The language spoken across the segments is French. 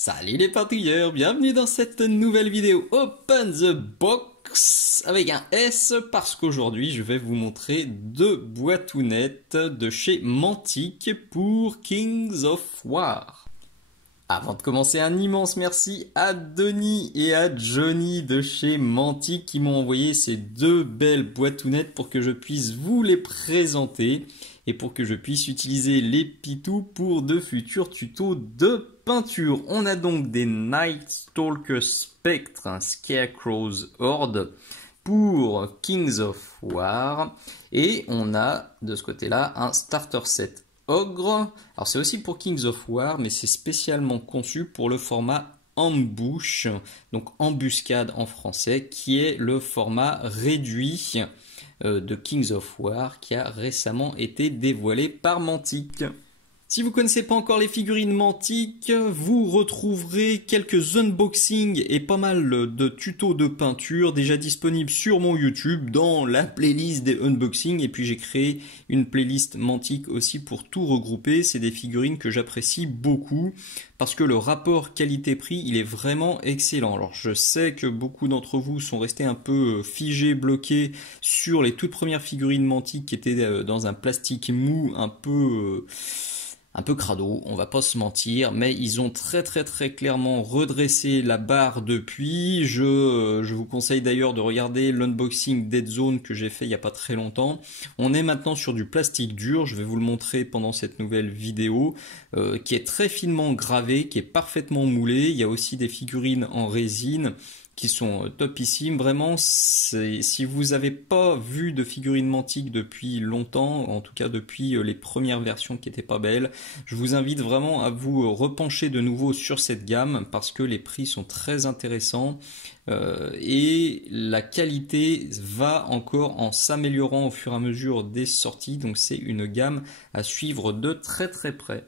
Salut les patrouilleurs, bienvenue dans cette nouvelle vidéo Open the Box avec un S parce qu'aujourd'hui je vais vous montrer deux boîtounettes de chez Mantic pour Kings of War. Avant de commencer, un immense merci à Denis et à Johnny de chez Mantic qui m'ont envoyé ces deux belles boîtounettes pour que je puisse vous les présenter et pour que je puisse utiliser les pitous pour de futurs tutos de peinture. On a donc des Night Stalker Spectre, un Scarecrow's Horde pour Kings of War et on a de ce côté-là un starter set Ogre. Alors c'est aussi pour Kings of War, mais c'est spécialement conçu pour le format Ambush, donc embuscade en français, qui est le format réduit de Kings of War qui a récemment été dévoilé par Mantic. Si vous ne connaissez pas encore les figurines Mantic, vous retrouverez quelques unboxings et pas mal de tutos de peinture déjà disponibles sur mon YouTube dans la playlist des unboxings. Et puis j'ai créé une playlist Mantic aussi pour tout regrouper. C'est des figurines que j'apprécie beaucoup parce que le rapport qualité-prix, il est vraiment excellent. Alors je sais que beaucoup d'entre vous sont restés un peu figés, bloqués sur les toutes premières figurines Mantic qui étaient dans un plastique mou un peu crado, on va pas se mentir, mais ils ont très clairement redressé la barre depuis. Je vous conseille d'ailleurs de regarder l'unboxing Dead Zone que j'ai fait il y a pas très longtemps. On est maintenant sur du plastique dur, je vais vous le montrer pendant cette nouvelle vidéo, qui est très finement gravé, qui est parfaitement moulé. Il y a aussi des figurines en résine qui sont topissimes. Vraiment, si vous n'avez pas vu de figurines Mantic depuis longtemps, en tout cas depuis les premières versions qui n'étaient pas belles, je vous invite vraiment à vous repencher de nouveau sur cette gamme parce que les prix sont très intéressants et la qualité va encore en s'améliorant au fur et à mesure des sorties. Donc c'est une gamme à suivre de très près.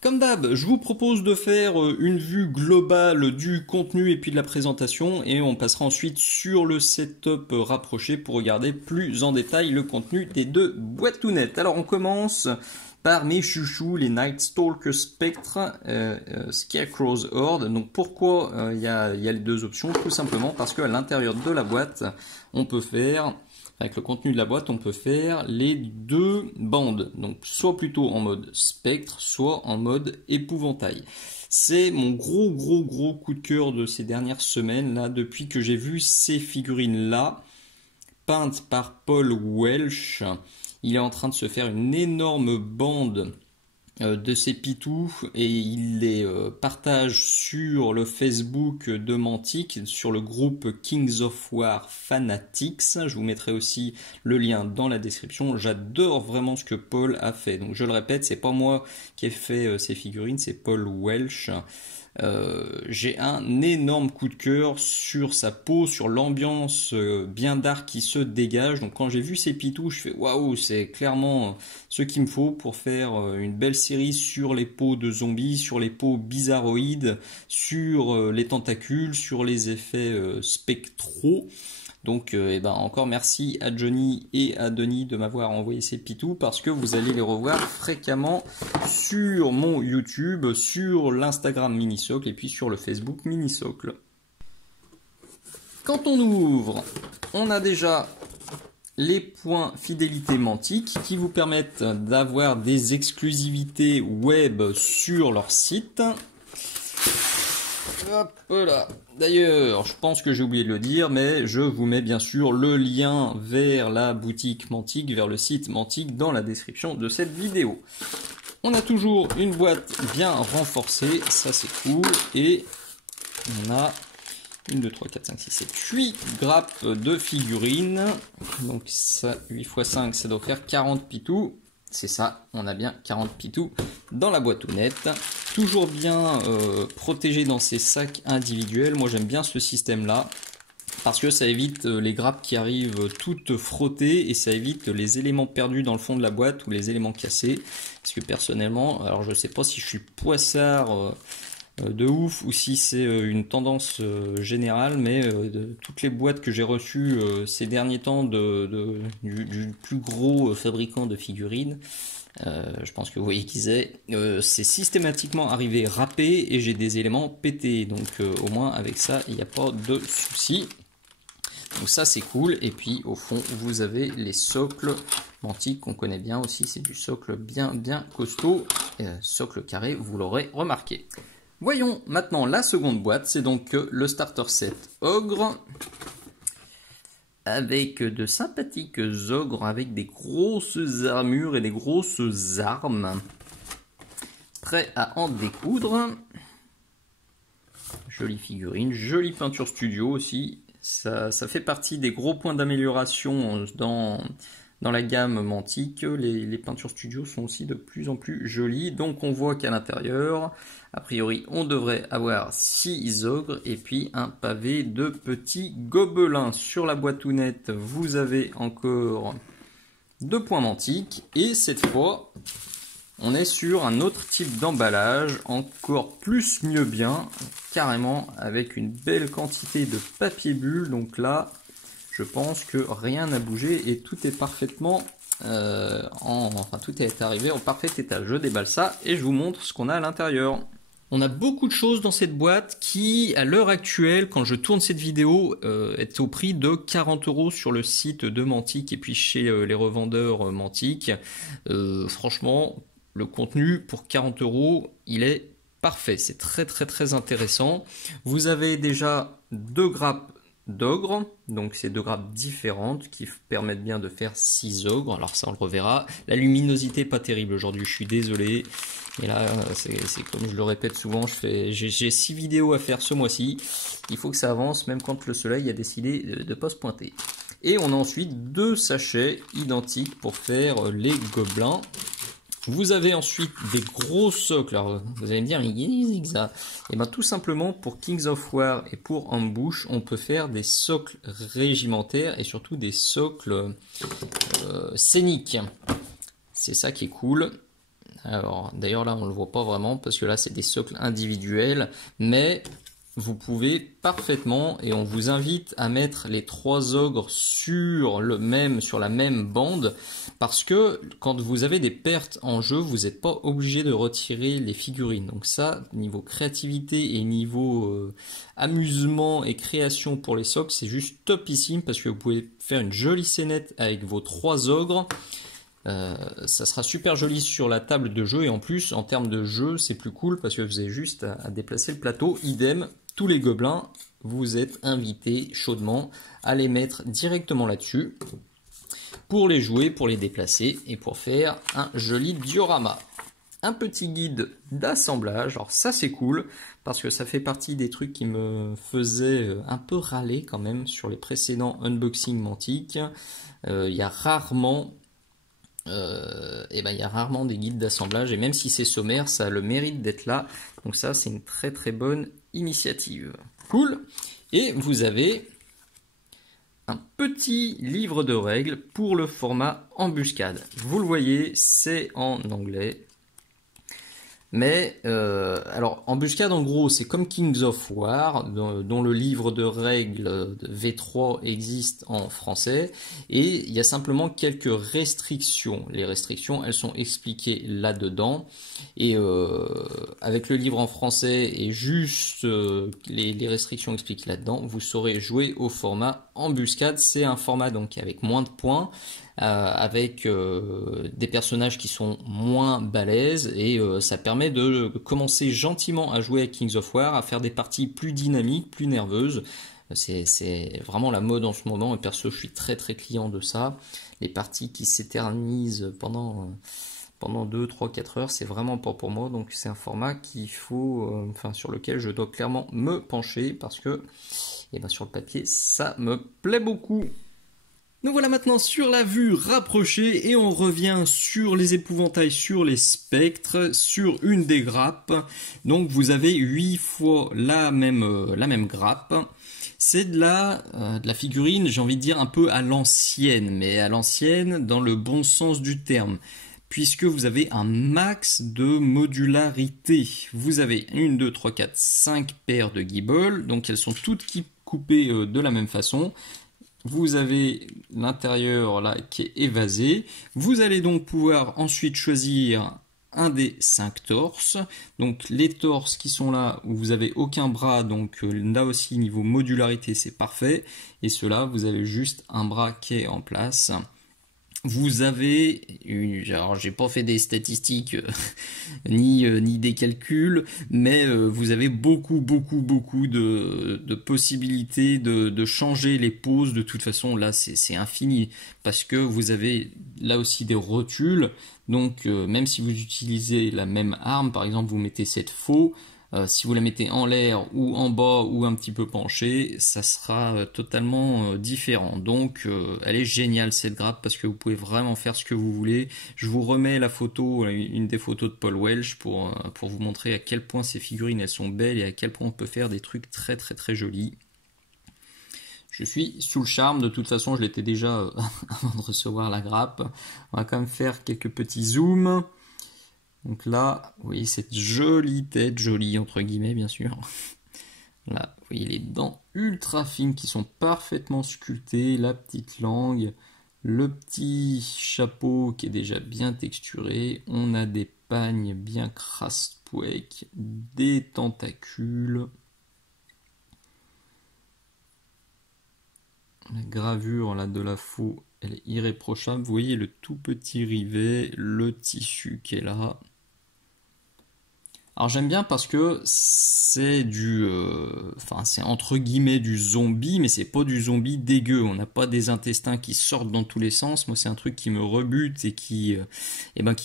Comme d'hab, je vous propose de faire une vue globale du contenu et puis de la présentation et on passera ensuite sur le setup rapproché pour regarder plus en détail le contenu des deux boîtounettes. Alors on commence par mes chouchous, les Night Stalker Spectre, Scarecrow's Horde. Donc pourquoi il y a les deux options? Tout simplement parce qu'à l'intérieur de la boîte, on peut faire... Avec le contenu de la boîte, on peut faire les deux bandes, donc soit plutôt en mode spectre, soit en mode épouvantail. C'est mon gros coup de cœur de ces dernières semaines, là, depuis que j'ai vu ces figurines-là, peintes par Paul Welsh. Il est en train de se faire une énorme bande de ses pitous et il les partage sur le Facebook de Mantic, sur le groupe Kings of War Fanatics. Je vous mettrai aussi le lien dans la description. J'adore vraiment ce que Paul a fait. Donc je le répète, c'est pas moi qui ai fait ces figurines, c'est Paul Welsh. J'ai un énorme coup de cœur sur sa peau, sur l'ambiance bien dark qui se dégage. Donc quand j'ai vu ces pitous, je fais waouh, c'est clairement ce qu'il me faut pour faire une belle série sur les peaux de zombies, sur les peaux bizarroïdes, sur les tentacules, sur les effets spectraux. Donc encore merci à Johnny et à Denis de m'avoir envoyé ces pitous parce que vous allez les revoir fréquemment sur mon YouTube, sur l'Instagram Minisocle et puis sur le Facebook Minisocle. Quand on ouvre, on a déjà les points fidélité Mantic qui vous permettent d'avoir des exclusivités web sur leur site. Hop là. D'ailleurs, je pense que j'ai oublié de le dire, mais je vous mets bien sûr le lien vers la boutique Mantic, vers le site Mantic dans la description de cette vidéo. On a toujours une boîte bien renforcée, ça c'est cool, et on a 1, 2, 3, 4, 5, 6, 7, 8 grappes de figurines. Donc ça, 8 x 5, ça doit faire 40 pitous. C'est ça, on a bien 40 pitous dans la boîtounette. Toujours bien protégé dans ces sacs individuels. Moi j'aime bien ce système là parce que ça évite les grappes qui arrivent toutes frottées et ça évite les éléments perdus dans le fond de la boîte ou les éléments cassés. Parce que personnellement, alors je sais pas si je suis poissard de ouf ou si c'est une tendance générale, mais de toutes les boîtes que j'ai reçues ces derniers temps du plus gros fabricant de figurines, Je pense que vous voyez qui c'est. C'est systématiquement arrivé râpé et j'ai des éléments pétés. Donc au moins avec ça, il n'y a pas de souci. Donc ça c'est cool. Et puis au fond, vous avez les socles Mantic qu'on connaît bien aussi. C'est du socle bien costaud. Socle carré, vous l'aurez remarqué. Voyons maintenant la seconde boîte. C'est donc le starter set Ogre. Avec de sympathiques ogres, avec des grosses armures et des grosses armes. Prêts à en découdre. Jolie figurine, jolie peinture studio aussi. Ça fait partie des gros points d'amélioration dans la gamme Mantic. Les peintures studio sont aussi de plus en plus jolies. Donc on voit qu'à l'intérieur, a priori, on devrait avoir 6 ogres et puis un pavé de petits gobelins. Sur la boîtounette, vous avez encore 2 points Mantic. Et cette fois, on est sur un autre type d'emballage, encore plus mieux bien, carrément avec une belle quantité de papier bulle. Donc là, je pense que rien n'a bougé et tout est parfaitement, tout est arrivé en parfait état. Je déballe ça et je vous montre ce qu'on a à l'intérieur. On a beaucoup de choses dans cette boîte qui, à l'heure actuelle, quand je tourne cette vidéo, est au prix de 40 € sur le site de Mantic et puis chez les revendeurs Mantic. Franchement, le contenu pour 40 €, il est parfait. C'est très intéressant. Vous avez déjà 2 grappes d'ogres, donc c'est 2 grappes différentes qui permettent bien de faire 6 ogres. Alors ça on le reverra. La luminosité pas terrible aujourd'hui, je suis désolé. Et là c'est comme je le répète souvent, j'ai 6 vidéos à faire ce mois-ci. Il faut que ça avance même quand le soleil a décidé de ne pas se pointer. Et on a ensuite 2 sachets identiques pour faire les gobelins. Vous avez ensuite des gros socles. Alors, vous allez me dire, il ça. Et bien tout simplement pour Kings of War et pour Ambush, on peut faire des socles régimentaires et surtout des socles scéniques. C'est ça qui est cool. Alors d'ailleurs là on le voit pas vraiment parce que là c'est des socles individuels, mais vous pouvez parfaitement, et on vous invite à mettre les 3 ogres sur la même bande, parce que quand vous avez des pertes en jeu, vous n'êtes pas obligé de retirer les figurines. Donc ça, niveau créativité et niveau amusement et création pour les socles, c'est juste topissime, parce que vous pouvez faire une jolie scénette avec vos 3 ogres. Ça sera super joli sur la table de jeu, et en plus en termes de jeu c'est plus cool parce que vous avez juste à déplacer le plateau. Idem, tous les gobelins, vous êtes invités chaudement à les mettre directement là-dessus pour les jouer, pour les déplacer et pour faire un joli diorama. Un petit guide d'assemblage, alors ça c'est cool parce que ça fait partie des trucs qui me faisaient un peu râler quand même sur les précédents unboxing Mantic. Il y a rarement des guides d'assemblage, et même si c'est sommaire, ça a le mérite d'être là. Donc ça c'est une très bonne initiative. Cool. Et vous avez un petit livre de règles pour le format embuscade. Vous le voyez, c'est en anglais. Mais alors embuscade en gros c'est comme Kings of War dont le livre de règles de V3 existe en français, et il y a simplement quelques restrictions. Les restrictions elles sont expliquées là-dedans, et avec le livre en français et juste les restrictions expliquées là-dedans, vous saurez jouer au format embuscade. C'est un format donc avec moins de points, avec des personnages qui sont moins balèzes, et ça permet de commencer gentiment à jouer à Kings of War, à faire des parties plus dynamiques, plus nerveuses. C'est vraiment la mode en ce moment, et perso je suis très client de ça. Les parties qui s'éternisent pendant 2, 3, 4 heures, c'est vraiment pas pour moi. Donc c'est un format qu'il faut, sur lequel je dois clairement me pencher, parce que sur le papier ça me plaît beaucoup. Nous voilà maintenant sur la vue rapprochée, et on revient sur les épouvantails, sur les spectres, sur une des grappes. Donc vous avez 8 fois la même grappe. C'est de la figurine, j'ai envie de dire un peu à l'ancienne, mais à l'ancienne dans le bon sens du terme, puisque vous avez un max de modularité. Vous avez 1, 2, 3, 4, 5 paires de guibolles, donc elles sont toutes coupées de la même façon. vous avez l'intérieur là qui est évasé. Vous allez donc pouvoir ensuite choisir un des 5 torses. Donc les torses qui sont là où vous avez aucun bras, donc là aussi niveau modularité c'est parfait. Et ceux-là, vous avez juste un bras qui est en place. Vous avez, alors j'ai pas fait des statistiques ni des calculs, mais vous avez beaucoup de possibilités de changer les poses. De toute façon, là c'est infini parce que vous avez là aussi des rotules. Donc même si vous utilisez la même arme, par exemple vous mettez cette faux, si vous la mettez en l'air ou en bas ou un petit peu penché, ça sera totalement différent. Donc elle est géniale cette grappe parce que vous pouvez vraiment faire ce que vous voulez. Je vous remets la photo, une des photos de Paul Welch pour vous montrer à quel point ces figurines elles sont belles et à quel point on peut faire des trucs très jolis. Je suis sous le charme, de toute façon je l'étais déjà avant de recevoir la grappe. On va quand même faire quelques petits zooms. Donc là, vous voyez cette jolie tête, jolie entre guillemets bien sûr. Là, vous voyez les dents ultra fines qui sont parfaitement sculptées, la petite langue, le petit chapeau qui est déjà bien texturé. On a des pagnes bien crasse-pouec, des tentacules. La gravure là de la faux, elle est irréprochable. Vous voyez le tout petit rivet, le tissu qui est là. Alors j'aime bien parce que c'est c'est entre guillemets du zombie, mais c'est pas du zombie dégueu. On n'a pas des intestins qui sortent dans tous les sens. Moi c'est un truc qui me rebute et qui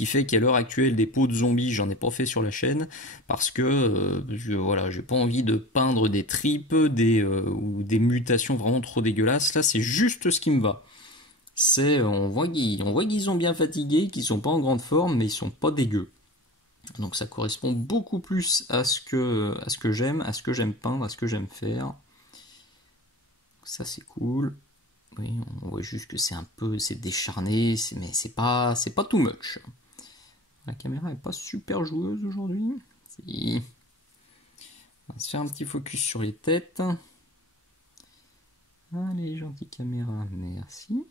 fait qu'à l'heure actuelle des peaux de zombies, j'en ai pas fait sur la chaîne parce que voilà, j'ai pas envie de peindre des tripes, ou des mutations vraiment trop dégueulasses. Là c'est juste ce qui me va. On voit qu'ils sont bien fatigués, qu'ils sont pas en grande forme, mais ils sont pas dégueux. Donc ça correspond beaucoup plus à ce que j'aime, à ce que j'aime peindre, à ce que j'aime faire. Ça c'est cool. Oui, on voit juste que c'est décharné, mais c'est pas too much. La caméra est pas super joueuse aujourd'hui. Si. On va se faire un petit focus sur les têtes. Allez, gentille caméra, merci.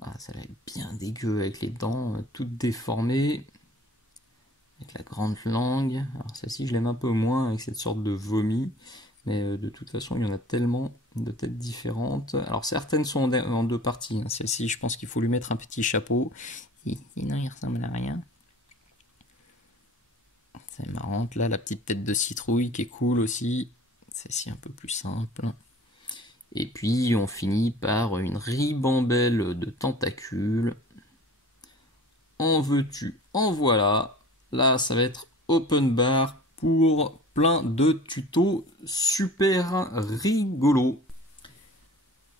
Ah, ça là est bien dégueu avec les dents toutes déformées. Avec la grande langue. Alors celle-ci je l'aime un peu moins avec cette sorte de vomi. Mais de toute façon il y en a tellement de têtes différentes. Alors certaines sont en 2 parties. Hein. Celle-ci je pense qu'il faut lui mettre un petit chapeau. Sinon il ressemble à rien. C'est marrant. Là la petite tête de citrouille qui est cool aussi. Celle-ci un peu plus simple. Et puis on finit par une ribambelle de tentacules. En veux-tu, en voilà. Là, ça va être open bar pour plein de tutos super rigolos.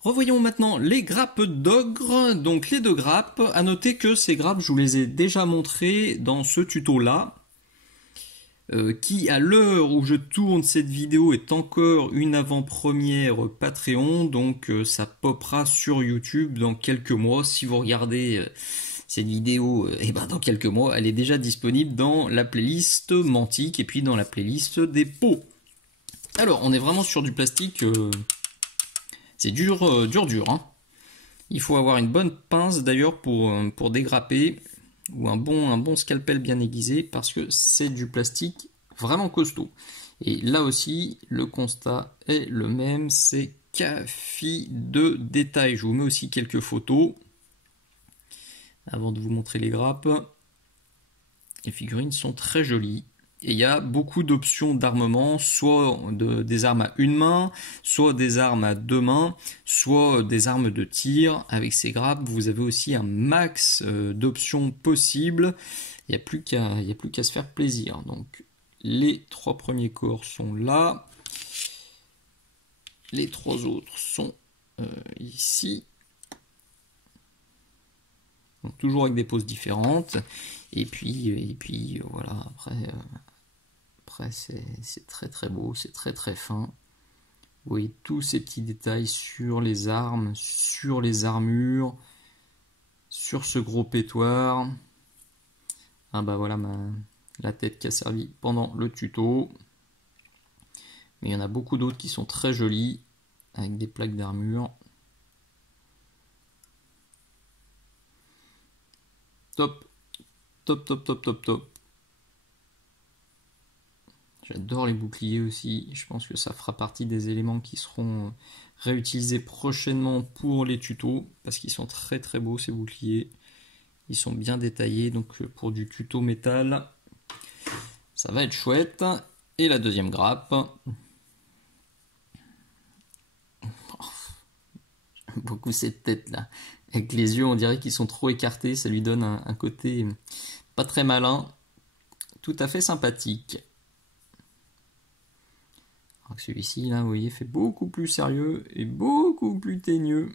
Revoyons maintenant les grappes d'ogre. Donc les 2 grappes. À noter que ces grappes, je vous les ai déjà montrées dans ce tuto-là. Qui, à l'heure où je tourne cette vidéo, est encore une avant-première Patreon. Donc ça popera sur YouTube dans quelques mois. Si vous regardez cette vidéo, dans quelques mois, elle est déjà disponible dans la playlist Mantic et puis dans la playlist des pots. Alors, on est vraiment sur du plastique, c'est dur, hein. Il faut avoir une bonne pince d'ailleurs pour dégrapper, ou un bon scalpel bien aiguisé, parce que c'est du plastique vraiment costaud. Et là aussi, le constat est le même, c'est café de détail. Je vous mets aussi quelques photos. Avant de vous montrer les grappes, les figurines sont très jolies. Et il y a beaucoup d'options d'armement, soit des armes à une main, soit des armes à 2 mains, soit des armes de tir. Avec ces grappes, vous avez aussi un max d'options possibles. Il n'y a plus qu'à se faire plaisir. Donc les 3 premiers corps sont là. Les 3 autres sont ici. Donc, toujours avec des poses différentes. Et puis voilà, après c'est très beau, c'est très fin. Vous voyez tous ces petits détails sur les armes, sur les armures, sur ce gros pétoir. Ah bah voilà la tête qui a servi pendant le tuto. Mais il y en a beaucoup d'autres qui sont très jolies. avec des plaques d'armure. Top, top, top, top, top, top. J'adore les boucliers aussi. Je pense que ça fera partie des éléments qui seront réutilisés prochainement pour les tutos, parce qu'ils sont très très beaux ces boucliers. Ils sont bien détaillés, donc pour du tuto métal, ça va être chouette. Et la deuxième grappe. J'aime beaucoup cette tête là. Avec les yeux, on dirait qu'ils sont trop écartés. Ça lui donne un côté pas très malin. Tout à fait sympathique. Alors que celui-ci, là, vous voyez, fait beaucoup plus sérieux et beaucoup plus teigneux.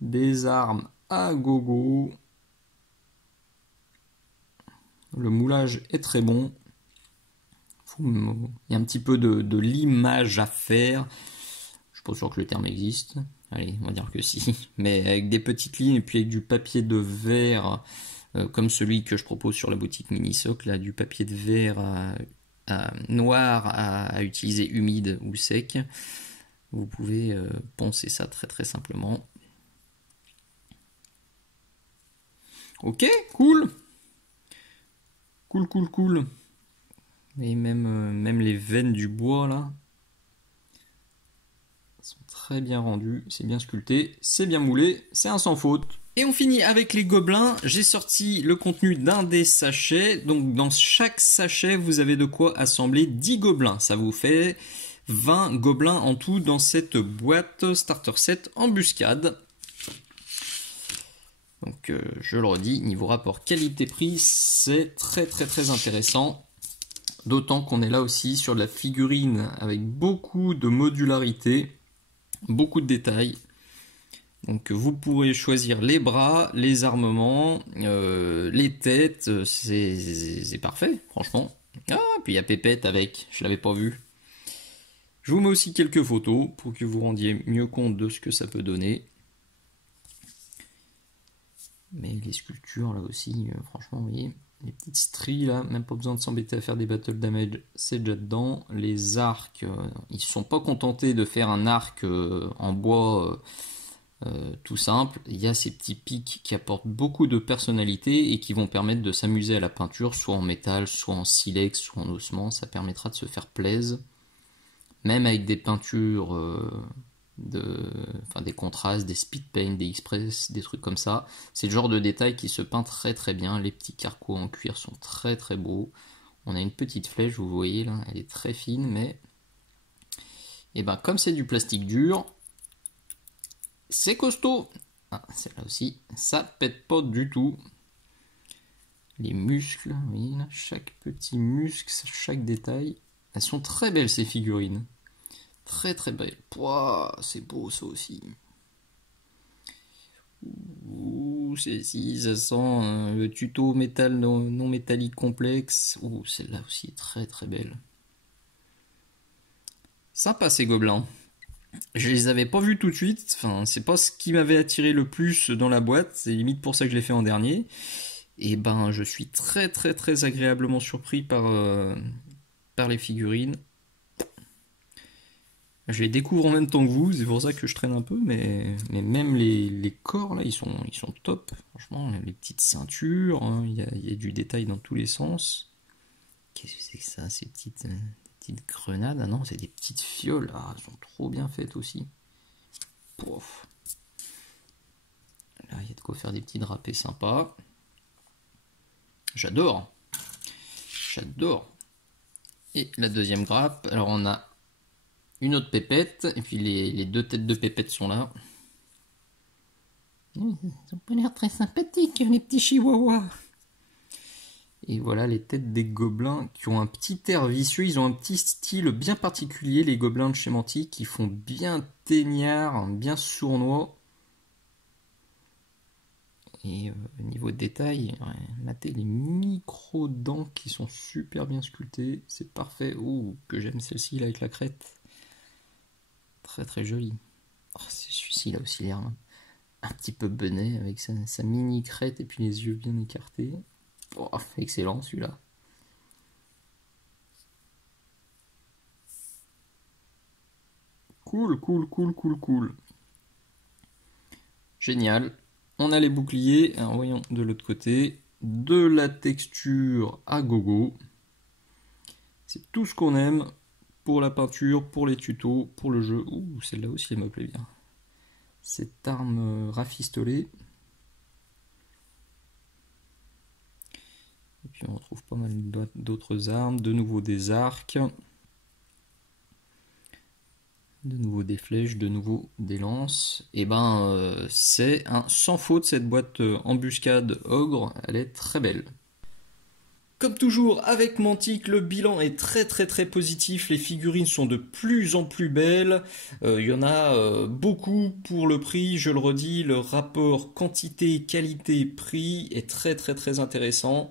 Des armes à gogo. Le moulage est très bon. Il y a un petit peu de limage à faire. Je suis pas sûr que le terme existe. Allez, on va dire que si. Mais avec des petites lignes et puis avec du papier de verre, comme celui que je propose sur la boutique Minisoc, là, du papier de verre noir à utiliser humide ou sec. Vous pouvez poncer ça très très simplement. Ok, cool. Cool, cool, cool. Et même les veines du bois là sont très bien rendues, c'est bien sculpté, c'est bien moulé, c'est un sans faute. Et on finit avec les gobelins. J'ai sorti le contenu d'un des sachets. Donc dans chaque sachet, vous avez de quoi assembler 10 gobelins. Ça vous fait 20 gobelins en tout dans cette boîte starter set embuscade. Donc je le redis, niveau rapport qualité-prix, c'est très très très intéressant. D'autant qu'on est là aussi sur de la figurine avec beaucoup de modularité, beaucoup de détails. Donc vous pourrez choisir les bras, les armements, les têtes, c'est parfait, franchement. Ah, puis il y a Pépette avec, je l'avais pas vu. Je vous mets aussi quelques photos pour que vous rendiez mieux compte de ce que ça peut donner. Mais les sculptures là aussi, franchement, vous voyez, les petites stries là, même pas besoin de s'embêter à faire des battle damage, c'est déjà dedans. Les arcs, ils se sont pas contentés de faire un arc en bois tout simple. Il y a ces petits pics qui apportent beaucoup de personnalité et qui vont permettre de s'amuser à la peinture, soit en métal, soit en silex, soit en ossement. Ça permettra de se faire plaisir, même avec des peintures des contrastes, des speed paint, des express, des trucs comme ça. C'est le genre de détail qui se peint très très bien. Les petits carquois en cuir sont très très beaux. On a une petite flèche, vous voyez là, elle est très fine, mais et ben comme c'est du plastique dur, c'est costaud. Ah, celle-là aussi, ça pète pas du tout. Les muscles, vous voyez là, chaque petit muscle, chaque détail. Elles sont très belles ces figurines. Très très belle. Pouah, c'est beau ça aussi. Ouh, si, ça sent le tuto métal non métallique complexe. Ouh, celle-là aussi est très très belle. Sympa ces gobelins. Je les avais pas vus tout de suite. Enfin, c'est pas ce qui m'avait attiré le plus dans la boîte. C'est limite pour ça que je l'ai fait en dernier. Et ben, je suis très très très agréablement surpris par les figurines. Je les découvre en même temps que vous, c'est pour ça que je traîne un peu, mais même les corps là, ils sont top. Franchement, les petites ceintures, hein, il y a du détail dans tous les sens. Qu'est-ce que c'est que ça, ces petites grenades? Ah non, c'est des petites fioles. Ah, elles sont trop bien faites aussi. Pouf. Là, il y a de quoi faire des petits drapés sympas. J'adore. J'adore. Et la deuxième grappe, alors on a une autre pépette, et puis les deux têtes de pépette sont là. Ils ont pas l'air très sympathiques, les petits chihuahuas. Et voilà les têtes des gobelins qui ont un petit air vicieux, ils ont un petit style bien particulier, les gobelins de chez Mantic, qui font bien teignard, bien sournois. Et niveau de détail, matez les micro-dents qui sont super bien sculptées, c'est parfait. Ouh, que j'aime celle-ci là avec la crête. Très très joli. Oh, celui-ci là aussi l'air un petit peu benet avec sa mini crête et puis les yeux bien écartés. Oh, excellent celui-là. Cool, cool, cool, cool, cool. Génial. On a les boucliers. Alors voyons de l'autre côté. De la texture à gogo. C'est tout ce qu'on aime pour la peinture, pour les tutos, pour le jeu. Ouh, celle-là aussi, elle me plaît bien. Cette arme rafistolée. Et puis on retrouve pas mal d'autres armes. De nouveau des arcs. De nouveau des flèches, de nouveau des lances. Et ben c'est un sans faute cette boîte embuscade ogre, elle est très belle. Comme toujours avec Mantic, le bilan est très positif, les figurines sont de plus en plus belles, il y en a beaucoup pour le prix, je le redis, le rapport quantité, qualité, prix est très intéressant.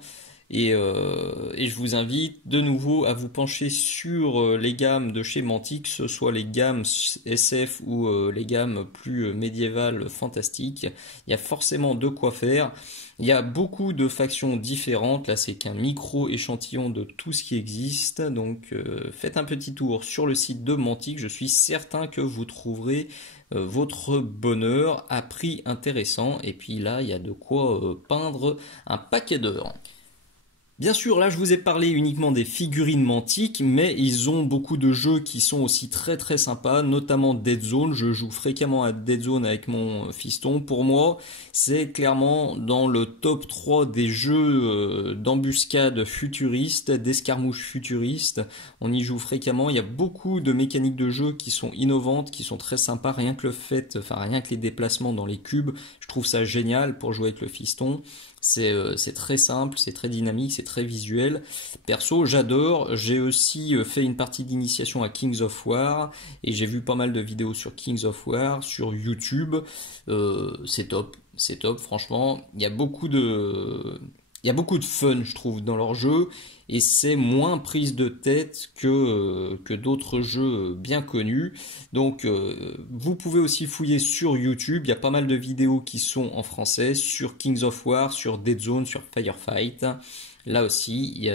Et je vous invite de nouveau à vous pencher sur les gammes de chez Mantic, que ce soit les gammes SF ou les gammes plus médiévales fantastiques. Il y a forcément de quoi faire. Il y a beaucoup de factions différentes. Là, c'est qu'un micro échantillon de tout ce qui existe. Donc, faites un petit tour sur le site de Mantic. Je suis certain que vous trouverez votre bonheur à prix intéressant. Et puis là, il y a de quoi peindre un paquet d'heures. Bien sûr, là je vous ai parlé uniquement des figurines Mantic, mais ils ont beaucoup de jeux qui sont aussi très sympas, notamment Dead Zone. Je joue fréquemment à Dead Zone avec mon fiston. Pour moi, c'est clairement dans le top 3 des jeux d'embuscade futuriste, d'escarmouche futuriste. On y joue fréquemment, il y a beaucoup de mécaniques de jeu qui sont innovantes, qui sont très sympas, rien que le fait, enfin rien que les déplacements dans les cubes, je trouve ça génial pour jouer avec le fiston. C'est très simple, c'est très dynamique, c'est très visuel. Perso, j'adore. J'ai aussi fait une partie d'initiation à Kings of War et j'ai vu pas mal de vidéos sur Kings of War sur YouTube. C'est top, franchement. Il y a beaucoup de fun, je trouve, dans leur jeu, et c'est moins prise de tête que d'autres jeux bien connus. Donc, vous pouvez aussi fouiller sur YouTube, il y a pas mal de vidéos qui sont en français, sur Kings of War, sur Dead Zone, sur Firefight. Là aussi,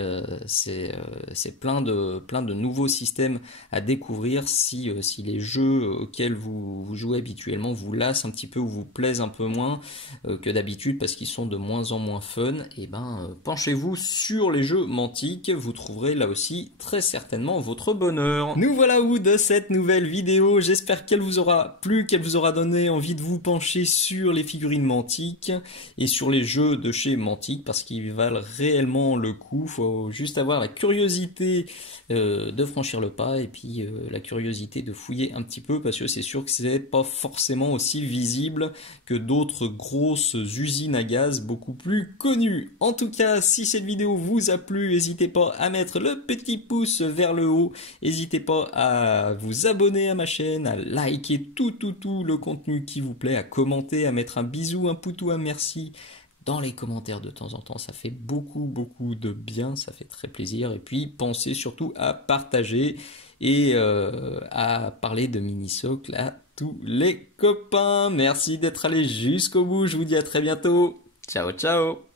c'est plein de nouveaux systèmes à découvrir si les jeux auxquels vous jouez habituellement vous lassent un petit peu ou vous plaisent un peu moins que d'habitude parce qu'ils sont de moins en moins fun. Et ben, penchez-vous sur les jeux Mantic, vous trouverez là aussi très certainement votre bonheur. Nous voilà au bout de cette nouvelle vidéo, j'espère qu'elle vous aura plu, qu'elle vous aura donné envie de vous pencher sur les figurines Mantic et sur les jeux de chez Mantic parce qu'ils valent réellement le coup. Faut juste avoir la curiosité de franchir le pas et puis la curiosité de fouiller un petit peu parce que c'est sûr que c'est pas forcément aussi visible que d'autres grosses usines à gaz beaucoup plus connues. En tout cas, si cette vidéo vous a plu, n'hésitez pas à mettre le petit pouce vers le haut, n'hésitez pas à vous abonner à ma chaîne, à liker tout le contenu qui vous plaît, à commenter, à mettre un bisou, un poutou, un merci dans les commentaires de temps en temps, ça fait beaucoup de bien, ça fait très plaisir. Et puis pensez surtout à partager et à parler de Minisocle à tous les copains. Merci d'être allés jusqu'au bout, je vous dis à très bientôt. Ciao ciao.